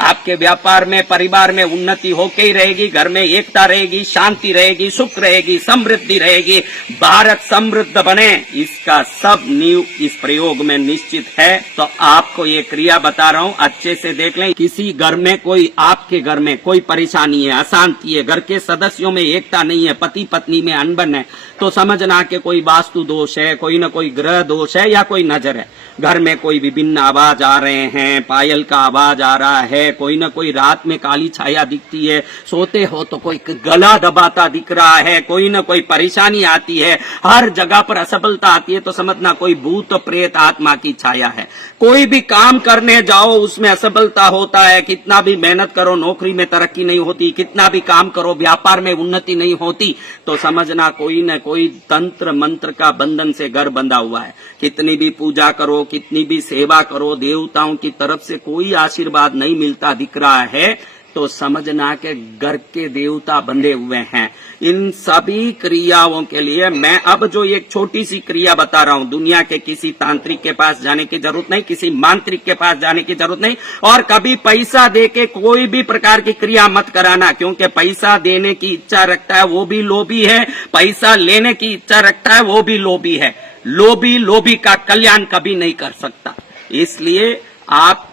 आपके व्यापार में, परिवार में उन्नति होके ही रहेगी, घर में एकता रहेगी, शांति रहेगी, सुख रहेगी, समृद्धि रहेगी, भारत समृद्ध बने, इसका सब नींव इस प्रयोग में निश्चित है। तो आपको ये क्रिया बता रहा हूं, अच्छे से देख लें। किसी घर में कोई, आपके घर में कोई परेशानी है, अशांति है, घर के सदस्यों में एकता नहीं है, पति पत्नी में अनबन है, तो समझना कि कोई वास्तु दोष है, कोई न कोई ग्रह दोष है या कोई नजर है। घर में कोई विभिन्न आवाज आ रहे हैं, पायल का आवाज आ रहा है, कोई न कोई रात में काली छाया दिखती है, सोते हो तो कोई गला दबाता दिख रहा है, कोई न कोई परेशानी आती है, हर जगह पर असफलता आती है, तो समझना कोई भूत प्रेत आत्मा की छाया है। कोई भी काम करने जाओ उसमें असफलता होता है, कितना भी मेहनत करो नौकरी में तरक्की नहीं होती, कितना भी काम करो व्यापार में उन्नति नहीं होती, तो समझना कोई न कोई तंत्र मंत्र का बंधन से घर बंधा हुआ है। कितनी भी पूजा करो, कितनी भी सेवा करो, देवताओं की तरफ से कोई आशीर्वाद नहीं मिलता दिख रहा है, तो समझना के घर के देवता बंधे हुए हैं। इन सभी क्रियाओं के लिए मैं अब जो एक छोटी सी क्रिया बता रहा हूं, दुनिया के किसी तांत्रिक के पास जाने की जरूरत नहीं, किसी मांत्रिक के पास जाने की जरूरत नहीं, और कभी पैसा देके कोई भी प्रकार की क्रिया मत कराना, क्योंकि पैसा देने की इच्छा रखता है वो भी लोभी है, पैसा लेने की इच्छा रखता है वो भी लोभी है। लोभी का कल्याण कभी नहीं कर सकता। इसलिए आप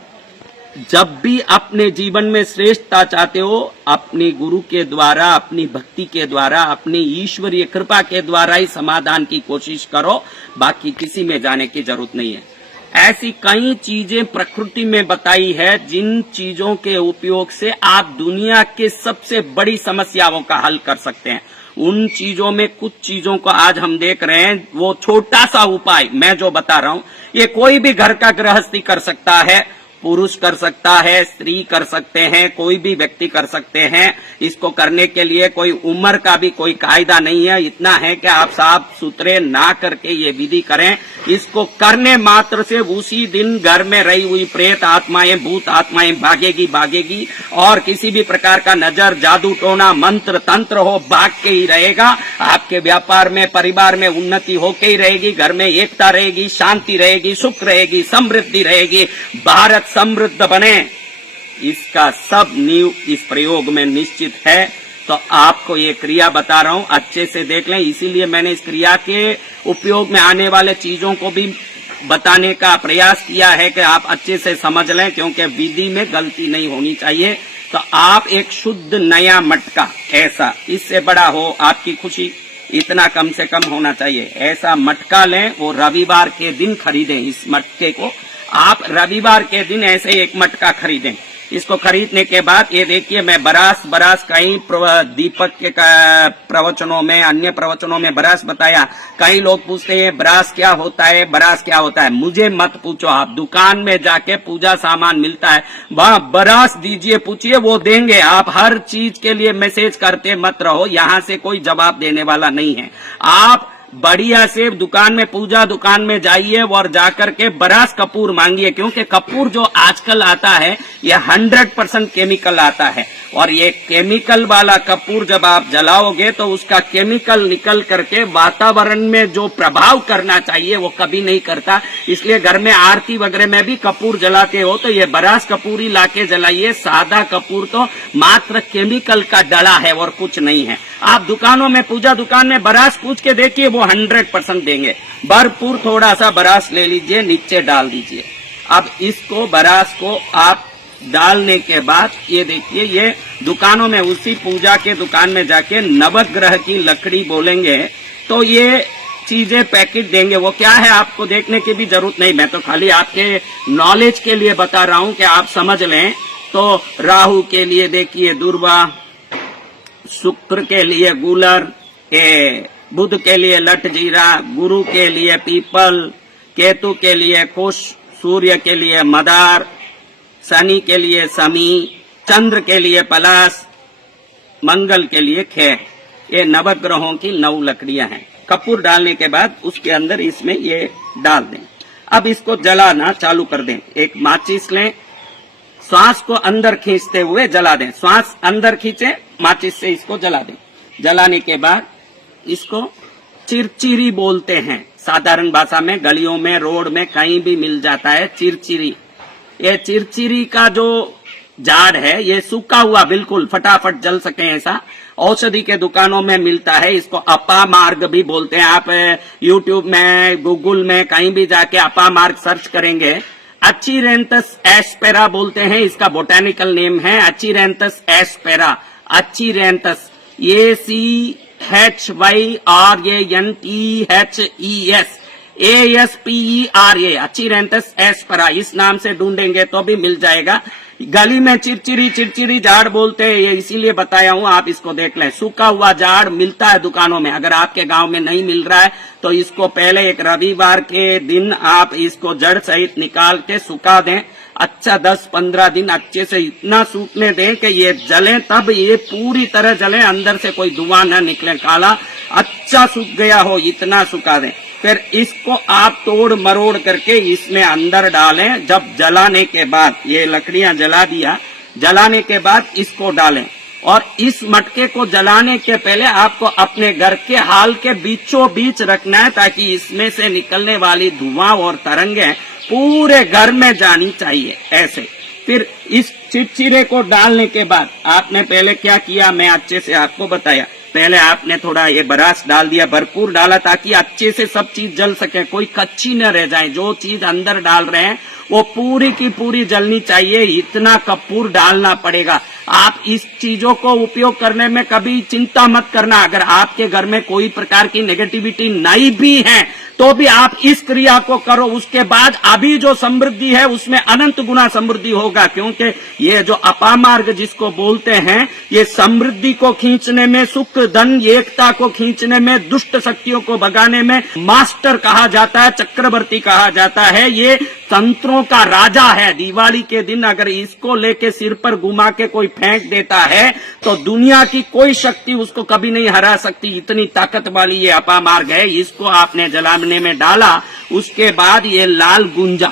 जब भी अपने जीवन में श्रेष्ठता चाहते हो, अपने गुरु के द्वारा, अपनी भक्ति के द्वारा, अपनी ईश्वरीय कृपा के द्वारा ही समाधान की कोशिश करो, बाकी किसी में जाने की जरूरत नहीं है। ऐसी कई चीजें प्रकृति में बताई है जिन चीजों के उपयोग से आप दुनिया के सबसे बड़ी समस्याओं का हल कर सकते हैं। उन चीजों में कुछ चीजों को आज हम देख रहे हैं, वो छोटा सा उपाय मैं जो बता रहा हूं, ये कोई भी घर का गृहस्थी कर सकता है, पुरुष कर सकता है, स्त्री कर सकते हैं, कोई भी व्यक्ति कर सकते हैं। इसको करने के लिए कोई उम्र का भी कोई कायदा नहीं है, इतना है कि आप साफ सुथरे ना करके ये विधि करें। इसको करने मात्र से उसी दिन घर में रही हुई प्रेत आत्माएं, भूत आत्माएं भागेगी और किसी भी प्रकार का नजर, जादू टोना, मंत्र तंत्र हो, भाग के ही रहेगा। आपके व्यापार में, परिवार में उन्नति होके ही रहेगी, घर में एकता रहेगी, शांति रहेगी, सुख रहेगी, समृद्धि रहेगी, भारत समृद्ध बने, इसका सब नींव इस प्रयोग में निश्चित है। तो आपको ये क्रिया बता रहा हूं, अच्छे से देख लें। इसीलिए मैंने इस क्रिया के उपयोग में आने वाले चीजों को भी बताने का प्रयास किया है कि आप अच्छे से समझ लें, क्योंकि विधि में गलती नहीं होनी चाहिए। तो आप एक शुद्ध नया मटका, ऐसा इससे बड़ा हो आपकी खुशी, इतना कम से कम होना चाहिए, ऐसा मटका लें। वो रविवार के दिन खरीदें। इस मटके को आप रविवार के दिन ऐसे एक मटका खरीदें। इसको खरीदने के बाद ये देखिए, मैं बरास कई दीपक के प्रवचनों में, अन्य प्रवचनों में बरास बताया। कई लोग पूछते हैं बरास क्या होता है, बरास क्या होता है। मुझे मत पूछो, आप दुकान में जाके पूजा सामान मिलता है, वहां बरास दीजिए, पूछिए, वो देंगे। आप हर चीज के लिए मैसेज करते मत रहो, यहाँ से कोई जवाब देने वाला नहीं है। आप बढ़िया से दुकान में, पूजा दुकान में जाइए और जाकर के बरास कपूर मांगिए, क्योंकि कपूर जो आजकल आता है ये 100% केमिकल आता है, और ये केमिकल वाला कपूर जब आप जलाओगे तो उसका केमिकल निकल करके वातावरण में जो प्रभाव करना चाहिए वो कभी नहीं करता। इसलिए घर में आरती वगैरह में भी कपूर जलाते हो तो ये बरास कपूर ही लाके जलाइए। सादा कपूर तो मात्र केमिकल का डला है और कुछ नहीं है। आप दुकानों में, पूजा दुकान में बरास पूछ के देखिए, वो 100% देंगे। भरपूर थोड़ा सा बरास ले लीजिए, नीचे डाल दीजिए। अब इसको, बरास को आप डालने के बाद ये देखिए, ये दुकानों में, उसी पूजा के दुकान में जाके नवग्रह की लकड़ी बोलेंगे तो ये चीजें पैकेट देंगे। वो क्या है आपको देखने की भी जरूरत नहीं, मैं तो खाली आपके नॉलेज के लिए बता रहा हूं कि आप समझ लें। तो राहु के लिए देखिए दुर्वा, शुक्र के लिए गूलर, बुध के लिए लठ जीरा, गुरु के लिए पीपल, केतु के लिए कुश, सूर्य के लिए मदार, शनि के लिए समी, चंद्र के लिए पलाश, मंगल के लिए खेर। ये नवग्रहों की 9 लकड़ियां हैं। कपूर डालने के बाद उसके अंदर इसमें ये डाल दें। अब इसको जलाना चालू कर दें। एक माचिस लें, श्वास को अंदर खींचते हुए जला दें। श्वास अंदर खींचे, माचिस से इसको जला दें। जलाने के बाद इसको चिरचिरी बोलते हैं, साधारण भाषा में, गलियों में, रोड में कहीं भी मिल जाता है चिरचिरी। ये चिरचिरी का जो जाड़ है, ये सूखा हुआ बिल्कुल फटाफट जल सके ऐसा औषधि के दुकानों में मिलता है। इसको अपामार्ग भी बोलते हैं। आप यूट्यूब में, गूगल में कहीं भी जाके अपामार्ग सर्च करेंगे, अचीरेंथस एस्पेरा बोलते हैं, इसका बोटेनिकल नेम है अचीरेंथस एस्पेरा। अचीरेंथस ACHYRANTHESASPERA अचीरेंथस एस्पेरा, इस नाम से ढूंढेंगे तो भी मिल जाएगा। गली में चिरचिरी झाड़ बोलते हैं, ये इसीलिए बताया हूं, आप इसको देख लें। सूखा हुआ झाड़ मिलता है दुकानों में। अगर आपके गांव में नहीं मिल रहा है तो इसको पहले एक रविवार के दिन आप इसको जड़ सहित निकाल के सुखा दें। अच्छा 10-15 दिन अच्छे से इतना सूखने दें कि ये जले, तब ये पूरी तरह जले, अंदर से कोई धुआं न निकले, काला अच्छा सूख गया हो, इतना सुखा दें। फिर इसको आप तोड़ मरोड़ करके इसमें अंदर डालें। जब जलाने के बाद, ये लकड़ियां जला दिया, जलाने के बाद इसको डालें। और इस मटके को जलाने के पहले आपको अपने घर के हाल के बीचों बीच रखना है, ताकि इसमें से निकलने वाली धुआं और तरंगें पूरे घर में जानी चाहिए ऐसे। फिर इस चिरचिरे को डालने के बाद आपने पहले क्या किया, मैं अच्छे से आपको बताया। पहले आपने थोड़ा ये बरास डाल दिया, भरपूर डाला, ताकि अच्छे से सब चीज जल सके, कोई कच्ची न रह जाए। जो चीज अंदर डाल रहे हैं वो पूरी की पूरी जलनी चाहिए, इतना कपूर डालना पड़ेगा। आप इस चीजों को उपयोग करने में कभी चिंता मत करना। अगर आपके घर में कोई प्रकार की नेगेटिविटी नहीं भी है तो भी आप इस क्रिया को करो। उसके बाद अभी जो समृद्धि है उसमें अनंत गुना समृद्धि होगा, क्योंकि ये जो अपामार्ग जिसको बोलते हैं, ये समृद्धि को खींचने में, सुख धन एकता को खींचने में, दुष्ट शक्तियों को भगाने में मास्टर कहा जाता है, चक्रवर्ती कहा जाता है। ये तंत्रों का राजा है। दिवाली के दिन अगर इसको लेके सिर पर घुमा के कोई फेंक देता है तो दुनिया की कोई शक्ति उसको कभी नहीं हरा सकती, इतनी ताकत वाली ये अपामार्ग है। इसको आपने जलाने में डाला, उसके बाद ये लाल गुंजा,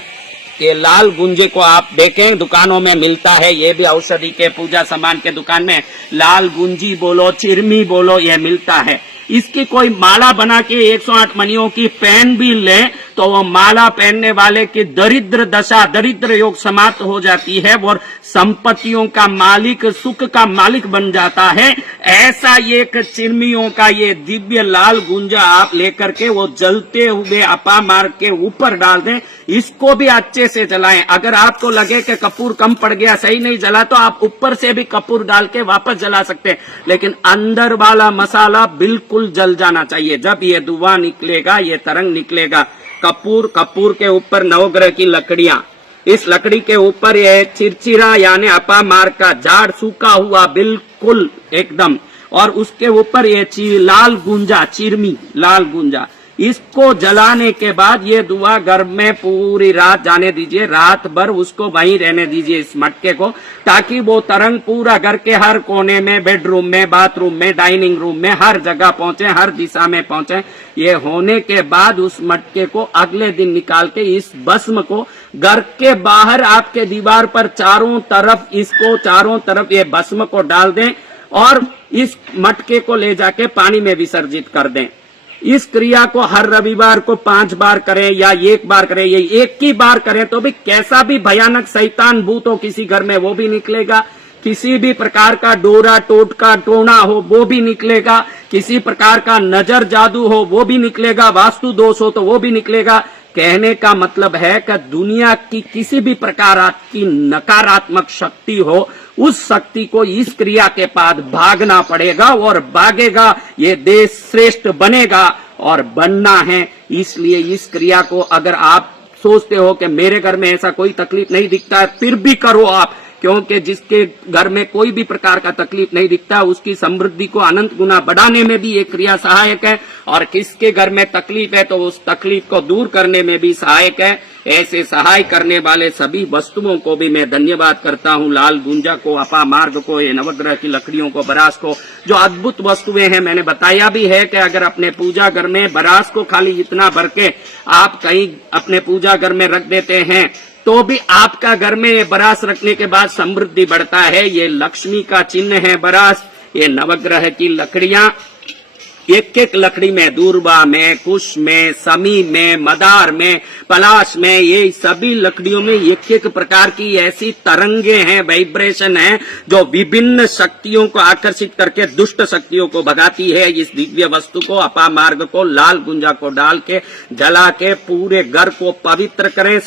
ये लाल गुंजे को आप देखें दुकानों में मिलता है। ये भी औषधि के पूजा सामान के दुकान में लाल गुंजी बोलो, चिरमी बोलो, ये मिलता है। इसकी कोई माला बना के 108 मणियों की पहन भी ले तो वो माला पहनने वाले की दरिद्र दशा, दरिद्र योग समाप्त हो जाती है और संपत्तियों का मालिक, सुख का मालिक बन जाता है। ऐसा एक चिरमियों का ये दिव्य लाल गुंजा आप लेकर के वो जलते हुए अपामार्ग के ऊपर डाल दें। इसको भी अच्छे से जलाएं। अगर आपको लगे कि कपूर कम पड़ गया, सही नहीं जला, तो आप ऊपर से भी कपूर डाल के वापस जला सकते हैं, लेकिन अंदर वाला मसाला बिल्कुल जल जाना चाहिए। जब ये धुआं निकलेगा, ये तरंग निकलेगा, कपूर के ऊपर नवग्रह की लकड़ियां, इस लकड़ी के ऊपर ये चिरचिरा यानी अपामार्ग का झाड़ सूखा हुआ बिल्कुल एकदम, और उसके ऊपर ये लाल गुंजा, चिरमी लाल गुंजा, इसको जलाने के बाद ये धुआं घर में पूरी रात जाने दीजिए। रात भर उसको वहीं रहने दीजिए इस मटके को, ताकि वो तरंग पूरा घर के हर कोने में, बेडरूम में, बाथरूम में, डाइनिंग रूम में, हर जगह पहुंचे, हर दिशा में पहुंचे। ये होने के बाद उस मटके को अगले दिन निकाल के इस भस्म को घर के बाहर आपके दीवार पर चारों तरफ, इसको चारों तरफ ये भस्म को डाल दें और इस मटके को ले जाके पानी में विसर्जित कर दें। इस क्रिया को हर रविवार को 5 बार करें या 1 बार करें, ये एक ही बार करें तो भी कैसा भी भयानक शैतान भूत हो किसी घर में वो भी निकलेगा, किसी भी प्रकार का डोरा टोटका टोना हो वो भी निकलेगा, किसी प्रकार का नजर जादू हो वो भी निकलेगा, वास्तु दोष हो तो वो भी निकलेगा। कहने का मतलब है कि दुनिया की किसी भी प्रकार की नकारात्मक शक्ति हो, उस शक्ति को इस क्रिया के बाद भागना पड़ेगा और भागेगा, ये देश श्रेष्ठ बनेगा और बनना है। इसलिए इस क्रिया को अगर आप सोचते हो कि मेरे घर में ऐसा कोई तकलीफ नहीं दिखता है, फिर भी करो आप, क्योंकि जिसके घर में कोई भी प्रकार का तकलीफ नहीं दिखता उसकी समृद्धि को अनंत गुना बढ़ाने में भी ये क्रिया सहायक है, और किसके घर में तकलीफ है तो उस तकलीफ को दूर करने में भी सहायक है। ऐसे सहाय करने वाले सभी वस्तुओं को भी मैं धन्यवाद करता हूँ। लाल गुंजा को, अपामार्ग को, ये नवग्रह की लकड़ियों को, बरास को, जो अद्भुत वस्तुएं हैं। मैंने बताया भी है कि अगर अपने पूजा घर में बरास को खाली इतना भर के आप कहीं अपने पूजा घर में रख देते हैं तो भी आपका घर में ये बरास रखने के बाद समृद्धि बढ़ता है। ये लक्ष्मी का चिन्ह है बरास, ये नवग्रह की लकड़ियां, एक एक लकड़ी में, दूर्वा में, कुश में, समी में, मदार में, पलाश में, ये सभी लकड़ियों में एक एक प्रकार की ऐसी तरंगे हैं, वाइब्रेशन है, जो विभिन्न शक्तियों को आकर्षित करके दुष्ट शक्तियों को भगाती है। इस दिव्य वस्तु को, अपामार्ग को, लाल गुंजा को डाल के जला के पूरे घर को पवित्र करें।